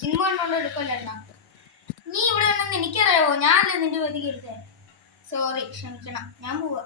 Cinema കണ്ടോണ്ട് എടുക്കല്ലായിരുന്ന. നീ ഇവിടെ വന്നെന്ന് എനിക്കറിയാവോ? ഞാനല്ലേ നിന്റെ വേദിക്ക് എടുത്തേ. സോറി, ക്ഷമിക്കണം. ഞാൻ പോവാ.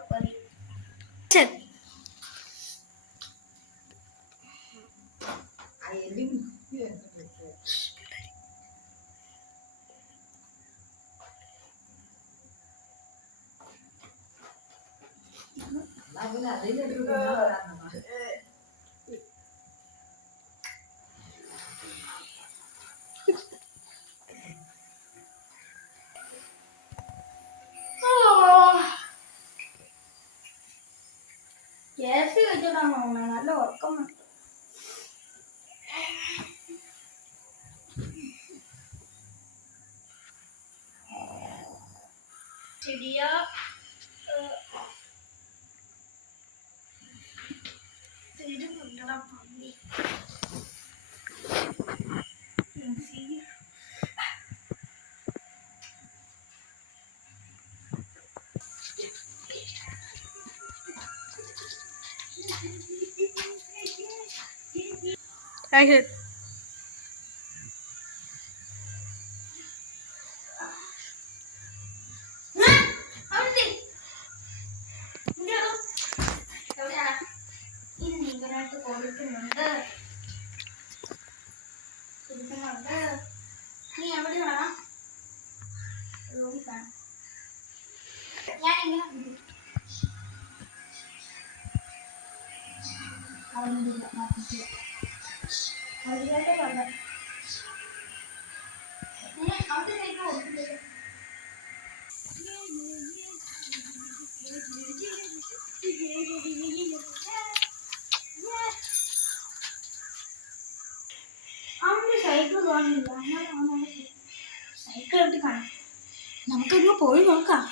കേസ് വെച്ചിട്ടാണോ നല്ല ഉറക്കം. ശരിയാ. നീ എവിടെയാണോ? ഞാനിങ്ങനെ സൈക്കിൾ കാണില്ല. സൈക്കിൾ എടുത്ത് കാണാം. നമുക്കൊന്ന് പോയി നോക്കാം.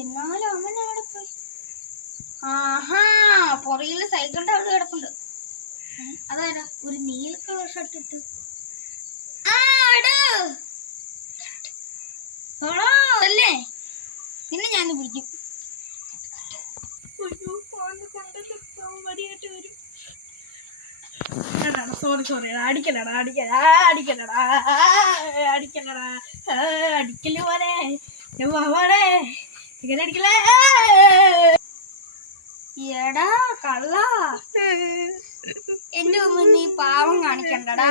എന്നാലും അവൻ അവിടെ പോയി. ആഹാ, പുറകില് സൈക്കിളിന്റെ അവിടെ കിടപ്പുണ്ട്. അതാരാ? ഒരു നീല കളർ ഷർട്ട് ഇട്ട്. അല്ലേ? പിന്നെ ഞാൻ പിടിക്കും. സോറി അടിക്കലടാ അടിക്കല് പോലെ ഇങ്ങനെ അടിക്കലേ. എടാ കള്ള, എന്റെ മുമ്പ് നീ പാവം കാണിക്കണ്ടടാ.